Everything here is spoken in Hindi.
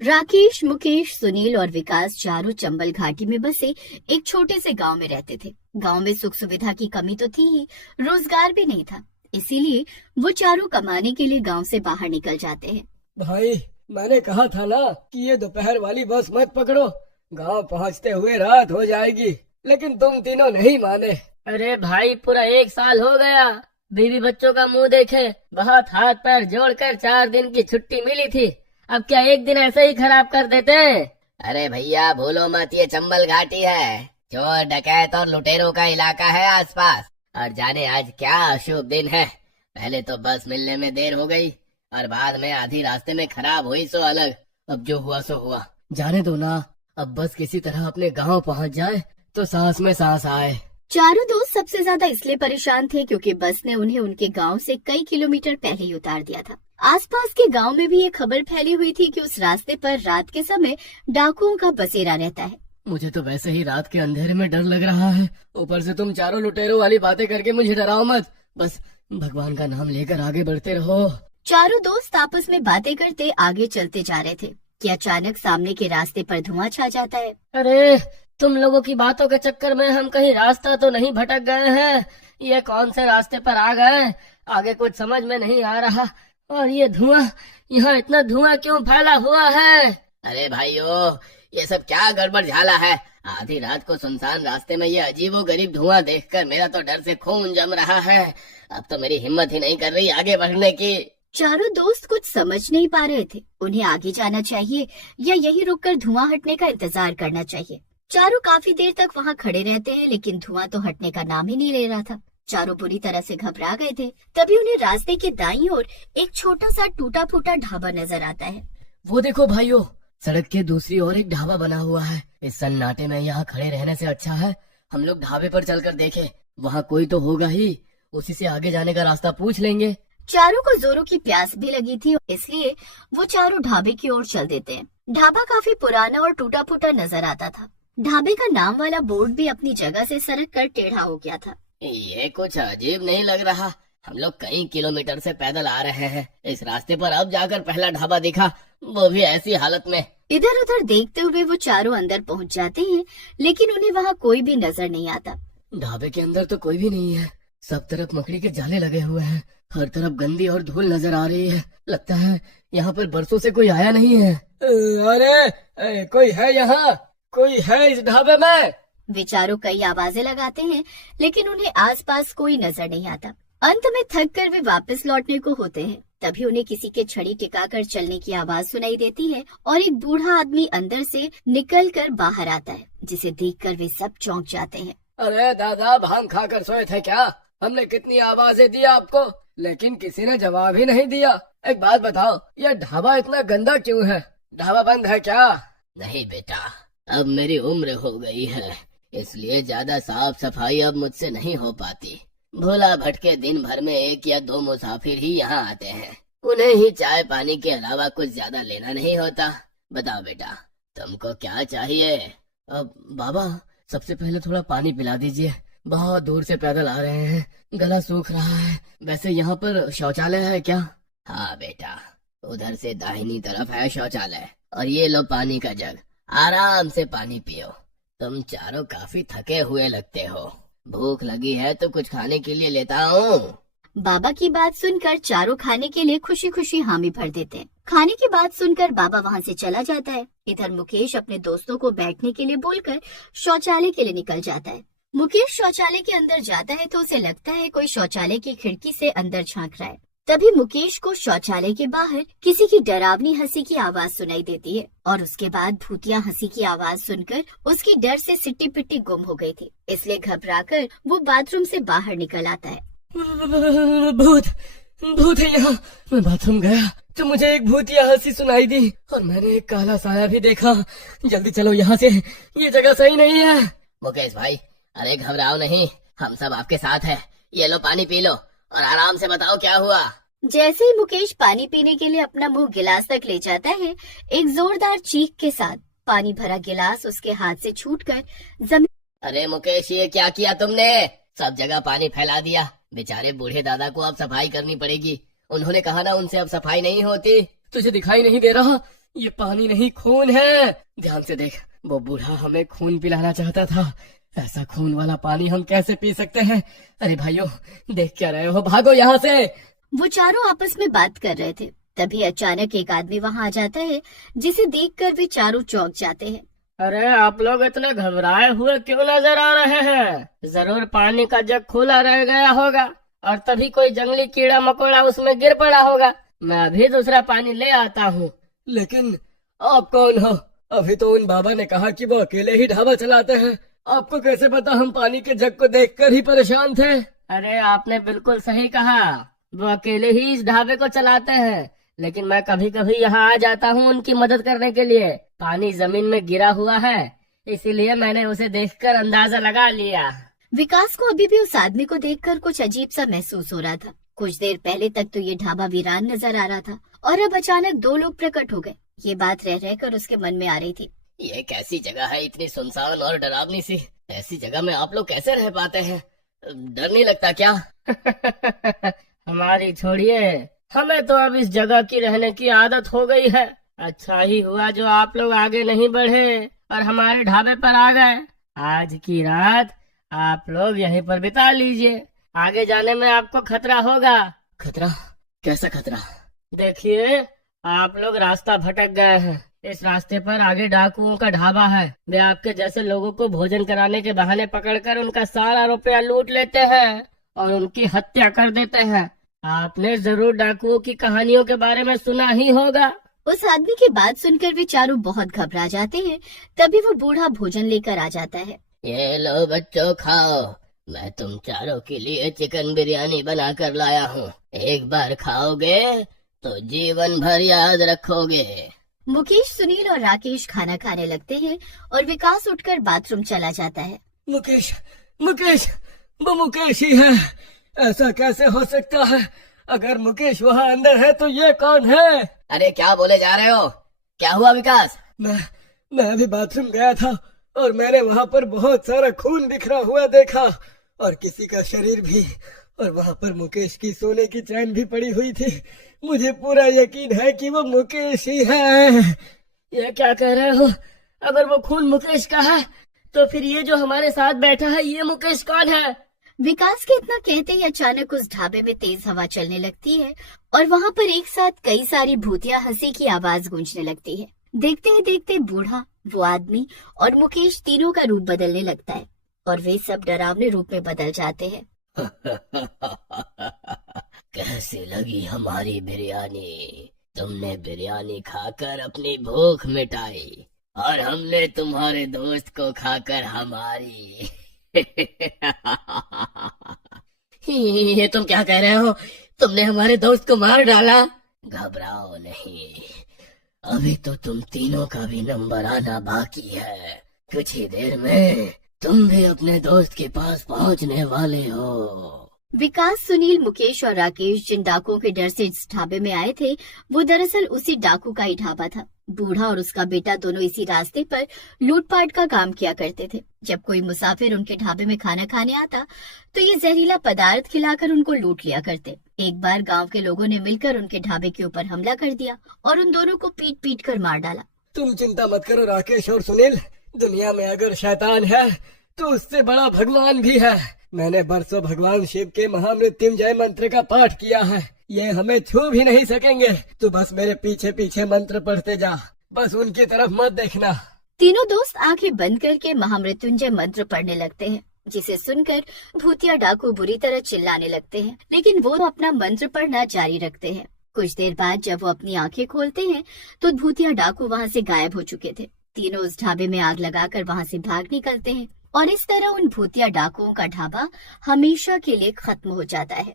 राकेश, मुकेश, सुनील और विकास चारों चंबल घाटी में बसे एक छोटे से गांव में रहते थे। गांव में सुख सुविधा की कमी तो थी ही, रोजगार भी नहीं था। इसीलिए वो चारों कमाने के लिए गांव से बाहर निकल जाते हैं। भाई, मैंने कहा था ना कि ये दोपहर वाली बस मत पकड़ो, गांव पहुंचते हुए रात हो जाएगी, लेकिन तुम तीनों नहीं माने। अरे भाई, पूरा 1 साल हो गया, बीवी बच्चों का मुंह देखे बहुत हाथ पैर जोड़कर 4 दिन की छुट्टी मिली थी। अब क्या एक दिन ऐसे ही खराब कर देते? अरे भैया भूलो मत, ये चंबल घाटी है, चोर डकैत और लुटेरों का इलाका है आसपास। और जाने आज क्या अशुभ दिन है। पहले तो बस मिलने में देर हो गई और बाद में आधी रास्ते में खराब हुई सो अलग। अब जो हुआ सो हुआ, जाने दो ना। अब बस किसी तरह अपने गांव पहुंच जाए तो सांस में सांस आए। चारों दोस्त सबसे ज्यादा इसलिए परेशान थे क्योंकि बस ने उन्हें उनके गांव से कई किलोमीटर पहले ही उतार दिया था। आसपास के गांव में भी ये खबर फैली हुई थी कि उस रास्ते पर रात के समय डाकुओं का बसेरा रहता है। मुझे तो वैसे ही रात के अंधेरे में डर लग रहा है, ऊपर से तुम चारों लुटेरों वाली बातें करके मुझे डराओ मत। बस भगवान का नाम लेकर आगे बढ़ते रहो। चारों दोस्त आपस में बातें करते आगे चलते जा रहे थे कि अचानक सामने के रास्ते पर धुआं छा जाता है। अरे, तुम लोगों की बातों के चक्कर में हम कहीं रास्ता तो नहीं भटक गए हैं? ये कौन से रास्ते पर आ गए? आगे कुछ समझ में नहीं आ रहा। और ये धुआं, यहाँ इतना धुआं क्यों फैला हुआ है? अरे भाइयों, ये सब क्या गड़बड़ झाला है। आधी रात को सुनसान रास्ते में ये अजीबो गरीब धुआं देखकर मेरा तो डर से खून जम रहा है। अब तो मेरी हिम्मत ही नहीं कर रही आगे बढ़ने की। चारों दोस्त कुछ समझ नहीं पा रहे थे, उन्हें आगे जाना चाहिए या यहीं रुककर धुआं हटने का इंतजार करना चाहिए। चारों काफी देर तक वहाँ खड़े रहते हैं, लेकिन धुआं तो हटने का नाम ही नहीं ले रहा था। चारों बुरी तरह से घबरा गए थे। तभी उन्हें रास्ते के दाईं ओर एक छोटा सा टूटा फूटा ढाबा नजर आता है। वो देखो भाइयों, सड़क के दूसरी ओर एक ढाबा बना हुआ है। इस सन्नाटे में यहाँ खड़े रहने से अच्छा है हम लोग ढाबे पर चलकर देखें। वहाँ कोई तो होगा ही, उसी से आगे जाने का रास्ता पूछ लेंगे। चारों को जोरों की प्यास भी लगी थी, इसलिए वो चारों ढाबे की ओर चल देते हैं। ढाबा काफी पुराना और टूटा फूटा नजर आता था। ढाबे का नाम वाला बोर्ड भी अपनी जगह से सरक कर टेढ़ा हो गया था। ये कुछ अजीब नहीं लग रहा। हम लोग कई किलोमीटर से पैदल आ रहे हैं, इस रास्ते पर अब जाकर पहला ढाबा दिखा, वो भी ऐसी हालत में। इधर उधर देखते हुए वो चारों अंदर पहुंच जाते हैं, लेकिन उन्हें वहाँ कोई भी नजर नहीं आता। ढाबे के अंदर तो कोई भी नहीं है। सब तरफ मकड़ी के जाले लगे हुए हैं, हर तरफ गंदी और धूल नजर आ रही है। लगता है यहाँ पर बरसों से कोई आया नहीं है। अरे कोई है यहाँ? कोई है इस ढाबे में? वे चारों कई आवाजें लगाते हैं, लेकिन उन्हें आसपास कोई नजर नहीं आता। अंत में थक कर वे वापस लौटने को होते हैं। तभी उन्हें किसी के छड़ी टिकाकर चलने की आवाज सुनाई देती है और एक बूढ़ा आदमी अंदर से निकलकर बाहर आता है, जिसे देखकर वे सब चौंक जाते हैं। अरे दादा, भांग खाकर सोए थे क्या? हमने कितनी आवाजें दी आपको, लेकिन किसी ने जवाब ही नहीं दिया। एक बात बताओ, यह ढाबा इतना गंदा क्यों है? ढाबा बंद है क्या? नहीं बेटा, अब मेरी उम्र हो गई है, इसलिए ज्यादा साफ सफाई अब मुझसे नहीं हो पाती। भोला भटके दिन भर में 1 या 2 मुसाफिर ही यहाँ आते हैं, उन्हें ही चाय पानी के अलावा कुछ ज्यादा लेना नहीं होता। बताओ बेटा, तुमको क्या चाहिए? अब बाबा, सबसे पहले थोड़ा पानी पिला दीजिए। बहुत दूर से पैदल आ रहे हैं, गला सूख रहा है। वैसे यहाँ पर शौचालय है क्या? हाँ बेटा, उधर से दाहिनी तरफ है शौचालय। और ये लो पानी का जग, आराम से पानी पियो। तुम चारों काफी थके हुए लगते हो, भूख लगी है तो कुछ खाने के लिए लेता हूँ। बाबा की बात सुनकर चारों खाने के लिए खुशी खुशी हामी भर देते हैं। खाने की बात सुनकर बाबा वहाँ से चला जाता है। इधर मुकेश अपने दोस्तों को बैठने के लिए बोलकर शौचालय के लिए निकल जाता है। मुकेश शौचालय के अंदर जाता है तो उसे लगता है कोई शौचालय की खिड़की से अंदर झांक रहा है। तभी मुकेश को शौचालय के बाहर किसी की डरावनी हंसी की आवाज सुनाई देती है और उसके बाद भूतिया हंसी की आवाज सुनकर उसकी डर से सिट्टी पिट्टी गुम हो गई थी, इसलिए घबराकर वो बाथरूम से बाहर निकल आता है। भूत है यहाँ। मैं बाथरूम गया तो मुझे एक भूतिया हंसी सुनाई दी और मैंने एक काला साया भी देखा। जल्दी चलो यहाँ से, ये जगह सही नहीं है। मुकेश भाई, अरे घबराओ नहीं, हम सब आपके साथ हैं। ये लो पानी पी लो और आराम से बताओ क्या हुआ। जैसे ही मुकेश पानी पीने के लिए अपना मुंह गिलास तक ले जाता है, एक जोरदार चीख के साथ पानी भरा गिलास उसके हाथ से छूटकर जमीन। अरे मुकेश, ये क्या किया तुमने? सब जगह पानी फैला दिया। बेचारे बूढ़े दादा को अब सफाई करनी पड़ेगी। उन्होंने कहा ना, उनसे अब सफाई नहीं होती। तुझे दिखाई नहीं दे रहा? ये पानी नहीं खून है। ध्यान से देख, वो बूढ़ा हमें खून पिलाना चाहता था। ऐसा खून वाला पानी हम कैसे पी सकते हैं? अरे भाइयों, देख क्या रहे हो, भागो यहाँ से। वो चारों आपस में बात कर रहे थे। तभी अचानक एक आदमी वहाँ आ जाता है, जिसे देखकर वे चारों चौंक जाते हैं। अरे आप लोग इतने घबराए हुए क्यों नजर आ रहे हैं? जरूर पानी का जग खुला रह गया होगा और तभी कोई जंगली कीड़ा मकोड़ा उसमें गिर पड़ा होगा। मैं अभी दूसरा पानी ले आता हूँ। लेकिन आप कौन हो? अभी तो उन बाबा ने कहा कि वो अकेले ही ढाबा चलाते हैं। आपको कैसे पता हम पानी के जग को देखकर ही परेशान थे? अरे आपने बिल्कुल सही कहा, वो अकेले ही इस ढाबे को चलाते हैं, लेकिन मैं कभी कभी यहाँ आ जाता हूँ उनकी मदद करने के लिए। पानी जमीन में गिरा हुआ है, इसीलिए मैंने उसे देखकर अंदाजा लगा लिया। विकास को अभी भी उस आदमी को देखकर कुछ अजीब सा महसूस हो रहा था। कुछ देर पहले तक तो ये ढाबा वीरान नजर आ रहा था और अब अचानक दो लोग प्रकट हो गए। ये बात रह रहकर उसके मन में आ रही थी। ये कैसी जगह है, इतनी सुनसान और डरावनी सी। ऐसी जगह में आप लोग कैसे रह पाते हैं? डर नहीं लगता क्या? हमारी छोड़िए, हमें तो अब इस जगह की रहने की आदत हो गई है। अच्छा ही हुआ जो आप लोग आगे नहीं बढ़े और हमारे ढाबे पर आ गए। आज की रात आप लोग यहीं पर बिता लीजिए, आगे जाने में आपको खतरा होगा। खतरा? कैसा खतरा? देखिए, आप लोग रास्ता भटक गए हैं। इस रास्ते पर आगे डाकुओं का ढाबा है। वे आपके जैसे लोगों को भोजन कराने के बहाने पकड़कर उनका सारा रुपया लूट लेते हैं और उनकी हत्या कर देते हैं। आपने जरूर डाकुओं की कहानियों के बारे में सुना ही होगा। उस आदमी की बात सुनकर वे चारों बहुत घबरा जाते हैं। तभी वो बूढ़ा भोजन लेकर आ जाता है। ये लो बच्चों, खाओ। मैं तुम चारों के लिए चिकन बिरयानी बना कर लाया हूँ। एक बार खाओगे तो जीवन भर याद रखोगे। मुकेश, सुनील और राकेश खाना खाने लगते हैं और विकास उठकर बाथरूम चला जाता है। मुकेश, मुकेश, वो मुकेश ही है। ऐसा कैसे हो सकता है? अगर मुकेश वहाँ अंदर है तो ये कौन है? अरे क्या बोले जा रहे हो? क्या हुआ विकास? मैं अभी बाथरूम गया था और मैंने वहाँ पर बहुत सारा खून बिखरा हुआ देखा और किसी का शरीर भी, और वहाँ पर मुकेश की सोने की चैन भी पड़ी हुई थी। मुझे पूरा यकीन है कि वो मुकेश ही है। ये क्या कह रहे हो? अगर वो खून मुकेश का है तो फिर ये जो हमारे साथ बैठा है, ये मुकेश कौन है? विकास के इतना कहते ही अचानक उस ढाबे में तेज हवा चलने लगती है और वहाँ पर एक साथ कई सारी भूतिया हंसी की आवाज गूंजने लगती है। देखते ही देखते बूढ़ा, वो आदमी और मुकेश तीनों का रूप बदलने लगता है और वे सब डरावने रूप में बदल जाते हैं। कैसी लगी हमारी बिरयानी? तुमने बिरयानी खाकर अपनी भूख मिटाई और हमने तुम्हारे दोस्त को खाकर हमारी। ये तुम क्या कह रहे हो? तुमने हमारे दोस्त को मार डाला? घबराओ नहीं, अभी तो तुम तीनों का भी नंबर आना बाकी है। कुछ ही देर में तुम भी अपने दोस्त के पास पहुंचने वाले हो। विकास, सुनील, मुकेश और राकेश जिन डाकुओं के डर से इस ढाबे में आए थे, वो दरअसल उसी डाकू का ही ढाबा था। बूढ़ा और उसका बेटा दोनों इसी रास्ते पर लूटपाट का काम किया करते थे। जब कोई मुसाफिर उनके ढाबे में खाना खाने आता तो ये जहरीला पदार्थ खिलाकर उनको लूट लिया करते। एक बार गांव के लोगों ने मिलकर उनके ढाबे के ऊपर हमला कर दिया और उन दोनों को पीट पीट कर मार डाला। तुम चिंता मत करो राकेश और सुनील, दुनिया में अगर शैतान है तो उससे बड़ा भगवान भी है। मैंने बरसों भगवान शिव के महामृत्युंजय मंत्र का पाठ किया है। ये हमें छू भी नहीं सकेंगे। तू बस मेरे पीछे पीछे मंत्र पढ़ते जा, बस उनकी तरफ मत देखना। तीनों दोस्त आंखें बंद करके महामृत्युंजय मंत्र पढ़ने लगते हैं, जिसे सुनकर भूतिया डाकू बुरी तरह चिल्लाने लगते हैं, लेकिन वो अपना मंत्र पढ़ना जारी रखते हैं। कुछ देर बाद जब वो अपनी आंखें खोलते हैं तो भूतिया डाकू वहाँ से गायब हो चुके थे। तीनों उस ढाबे में आग लगाकर वहाँ से भाग निकलते हैं और इस तरह उन भूतिया डाकुओं का ढाबा हमेशा के लिए खत्म हो जाता है।